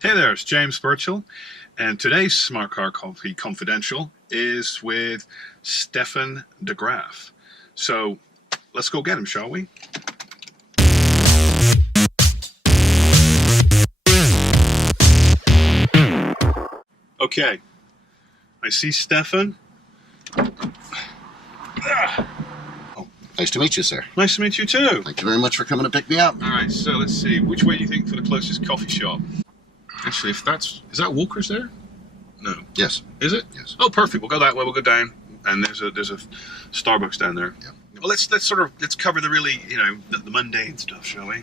Hey there, it's James Birchall, and today's Smartcar Coffee Confidential is with Steffen deGraaf. So let's go get him, shall we? Okay, I see Steffen. Nice to meet you, sir. Nice to meet you too. Thank you very much for coming to pick me up. All right, so let's see. Which way do you think for the closest coffee shop? Actually, is that Walker's there? No. Yes. Is it? Yes. Oh, perfect. We'll go that way. We'll go down, and there's a Starbucks down there. Yeah. Well, let's cover the really the mundane stuff, shall we?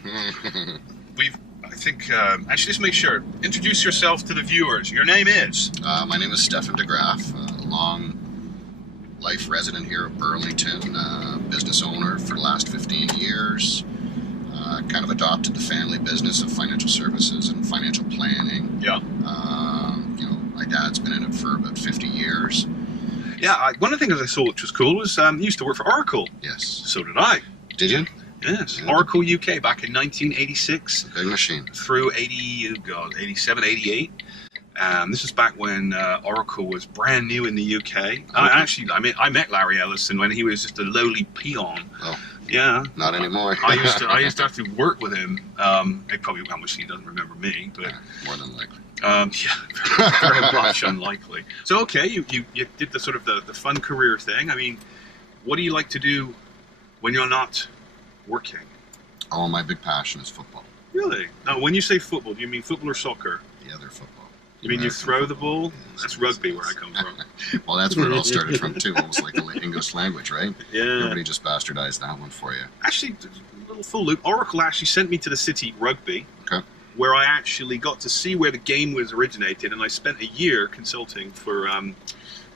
Actually, just make sure. Introduce yourself to the viewers. Your name is? My name is Steffen deGraaf, a long life resident here of Burlington, business owner for the last 15 years. Kind of adopted the family business of financial services and financial planning. Yeah. My dad's been in it for about 50 years. Yeah. One of the things I saw which was cool was you used to work for Oracle. Yes. So did I. Did you? Yes. Yeah. Oracle UK back in 1986. Big machine. Through 87, 88. This is back when Oracle was brand new in the UK. I met Larry Ellison when he was just a lowly peon. Oh. Yeah. Not anymore. I used to have to work with him. Probably how much he doesn't remember me, but more than likely. Very much unlikely. So okay, you did the sort of the fun career thing. I mean, what do you like to do when you're not working? Oh, my big passion is football. Really? Now, when you say football, do you mean football or soccer? The other football. You mean you throw the ball? That's rugby where I come from. Well, that's where it all started from too. Almost like the English language, right? Yeah. Everybody just bastardized that one for you. Actually, a little full loop. Oracle actually sent me to the city rugby, Okay. where I actually got to see where the game was originated, and I spent a year consulting for one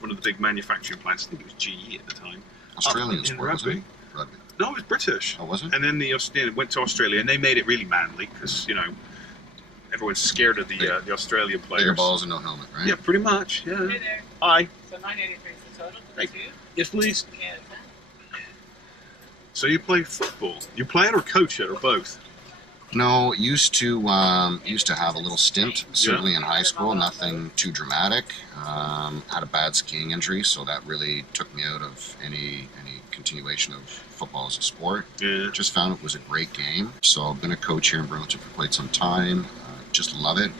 of the big manufacturing plants. I think it was GE at the time. Australian in sport, wasn't rugby. it? Rugby. No, it was British. Oh, was it? And then went to Australia, and they made it really manly because everyone's scared of the Australian players. Bigger balls and no helmet, right? Yeah, pretty much. Yeah. Hey there. Hi. So 983 is the total for Hey. the two. Yes, please. Yeah, So you play football? You play it or coach it or both? No, used to have a little stint, certainly in high school, nothing too dramatic. Had a bad skiing injury, so that really took me out of any continuation of football as a sport. Yeah. Just found it was a great game. So I've been a coach here in Burlington for quite some time. Just love it.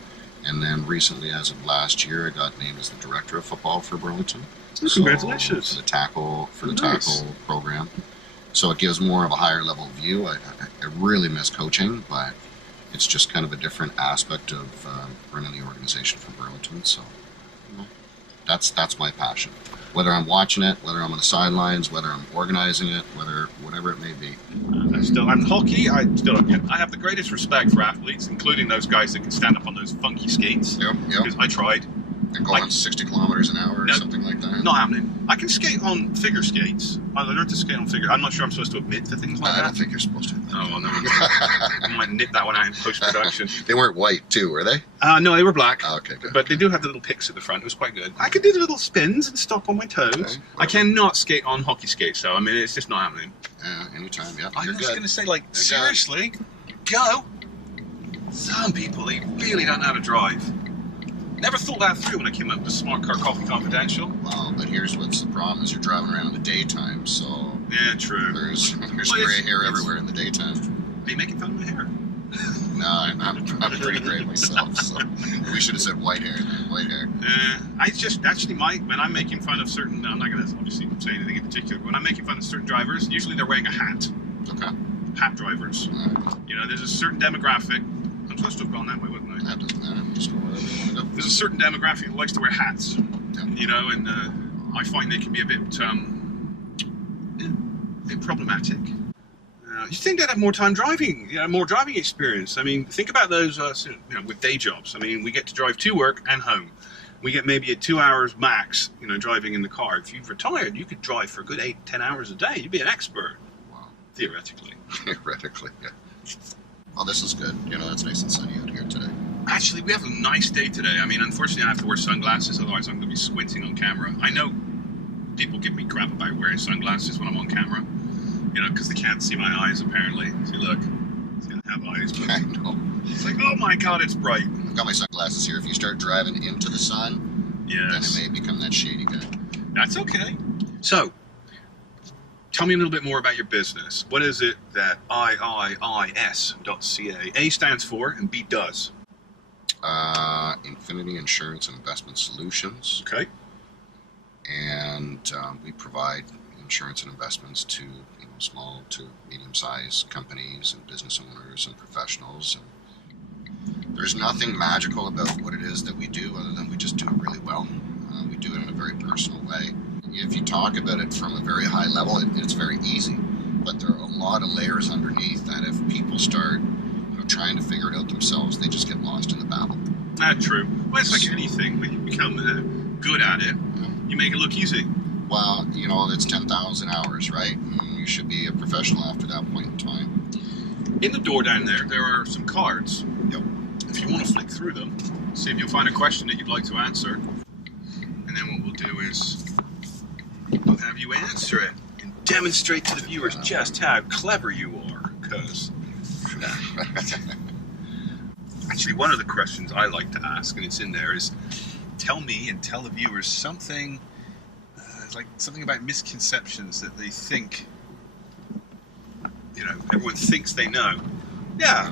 And then recently, as of last year, I got named as the director of football for Burlington. Congratulations. So for the Nice. tackle program. So it gives more of a higher level view. I really miss coaching, but it's just kind of a different aspect of running the organization for Burlington. So that's my passion. Whether I'm watching it, whether I'm on the sidelines, whether I'm organizing it, whatever it may be. I'm hockey. I have the greatest respect for athletes, including those guys that can stand up on those funky skates. Yep. Because I tried. And going 60 kilometers an hour or something like that. Not happening. I can skate on figure skates. I learned to skate on figure. I'm not sure I'm supposed to admit to things like I that. don't think you're supposed to. Oh, well, no. I might nip that one out in post-production. They weren't white, too, were they? No, they were black. Oh, okay, good. But they do have the little picks at the front. It was quite good. I could do the little spins and stop on my toes. Okay. I cannot skate on hockey skates, though. I mean, it's just not happening. Yeah, anytime, yeah. I You're was good. going to say, seriously, go. Some people, they really don't know how to drive. Never thought that through when I came up with Smartcar Coffee Confidential. Well, but here's what's the problem is you're driving around in the daytime, so Yeah, true. there's Well, gray hair it's- everywhere in the daytime. Are you making fun of my hair? No, I'm pretty gray myself, so we should have said white hair then, white hair. I just actually when I'm making fun of certain, I'm not going to obviously say anything in particular, but when I'm making fun of certain drivers, usually they're wearing a hat. Okay. Hat drivers. There's a certain demographic. I'm supposed to have gone that way, wasn't I? That doesn't matter. Just go wherever you want to go. There's a certain demographic that likes to wear hats. Yeah. And I find they can be a bit problematic. You think they'd have more time driving, more driving experience. I mean, think about those, with day jobs. I mean, we get to drive to work and home. We get maybe 2 hours max, driving in the car. If you've retired, you could drive for a good 8-10 hours a day. You'd be an expert. Wow. Theoretically. Theoretically, yeah. Well, this is good. It's nice and sunny out here today. Actually, we have a nice day today. I mean, unfortunately, I have to wear sunglasses, otherwise I'm going to be squinting on camera. I know people give me crap about wearing sunglasses when I'm on camera, because they can't see my eyes, apparently. See, look, it's going to have eyes, but I know. it's like, oh my God, it's bright. I've got my sunglasses here. If you start driving into the sun, then it may become that shady guy. That's okay. So, tell me a little bit more about your business. What is it that IIIS.ca, A stands for and B does? Infinity Insurance and Investment Solutions. Okay. And we provide insurance and investments to small to medium-sized companies and business owners and professionals. And there's nothing magical about what it is that we do other than we just do it really well. We do it in a very personal way. If you talk about it from a very high level, it's very easy. But there are a lot of layers underneath that if people start trying to figure it out themselves, they just get lost in the babble. That's true. Well, it's like anything. When you become good at it, you make it look easy. Well, it's 10,000 hours, right? You should be a professional after that point in time. In the door down there are some cards. Yep. If you want to flick through them, see if you'll find a question that you'd like to answer. And then what we'll do is we'll have you answer it and demonstrate to the viewers just how clever you are. Because actually, one of the questions I like to ask, and it's in there, is tell me and tell the viewers something, like something about misconceptions that they think, everyone thinks they know. Yeah,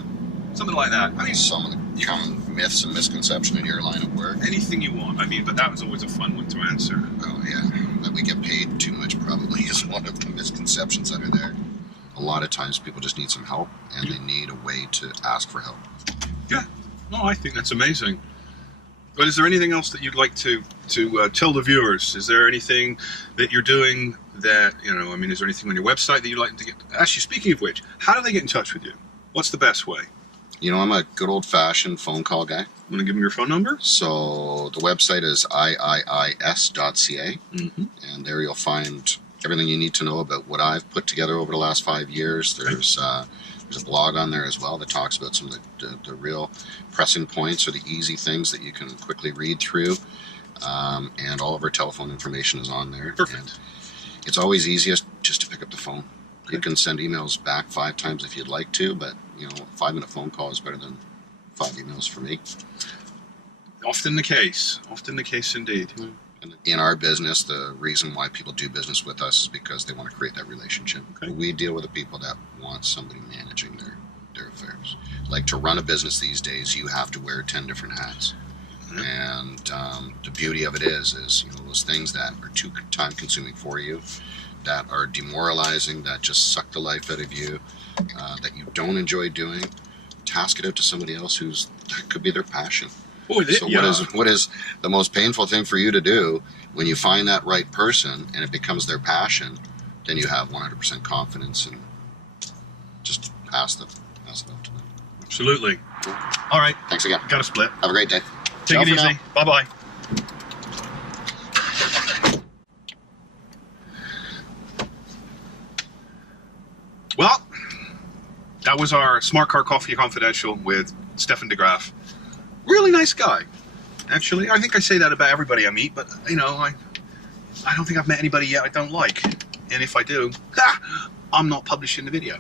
something like that. I mean, some of the common myths and misconceptions in your line of work. Anything you want. But that was always a fun one to answer. Oh yeah, that we get paid too much probably is one of the misconceptions that are there. A lot of times people just need some help, and they need a way to ask for help. Yeah, no, I think that's amazing. But is there anything else that you'd like to tell the viewers? Is there anything that you're doing that, is there anything on your website that you'd like to get? Actually, speaking of which, how do they get in touch with you? What's the best way? I'm a good old-fashioned phone call guy. Want to give them your phone number? So the website is iiis.ca, and there you'll find everything you need to know about what I've put together over the last 5 years. There's a blog on there as well that talks about some of the real pressing points or the easy things that you can quickly read through. And all of our telephone information is on there. Perfect. And it's always easiest just to pick up the phone. Okay. You can send emails back 5 times if you'd like to, but a 5-minute phone call is better than 5 emails for me. Often the case indeed. In our business, the reason why people do business with us is because they want to create that relationship. Okay. We deal with the people that want somebody managing their affairs. Like, to run a business these days, you have to wear 10 different hats. And the beauty of it is those things that are too time consuming for you, that are demoralizing, that just suck the life out of you, that you don't enjoy doing, task it out to somebody else that could be their passion. What is the most painful thing for you to do when you find that right person and it becomes their passion? Then you have 100% confidence and just pass it out to them. Absolutely. All right. Thanks again. Got to split. Have a great day. Take it easy. Bye-bye. Well, that was our Smartcar Coffee Confidential with Steffen deGraaf. Really nice guy. Actually, I think I say that about everybody I meet, but I don't think I've met anybody yet I don't like. And if I do, I'm not publishing the video.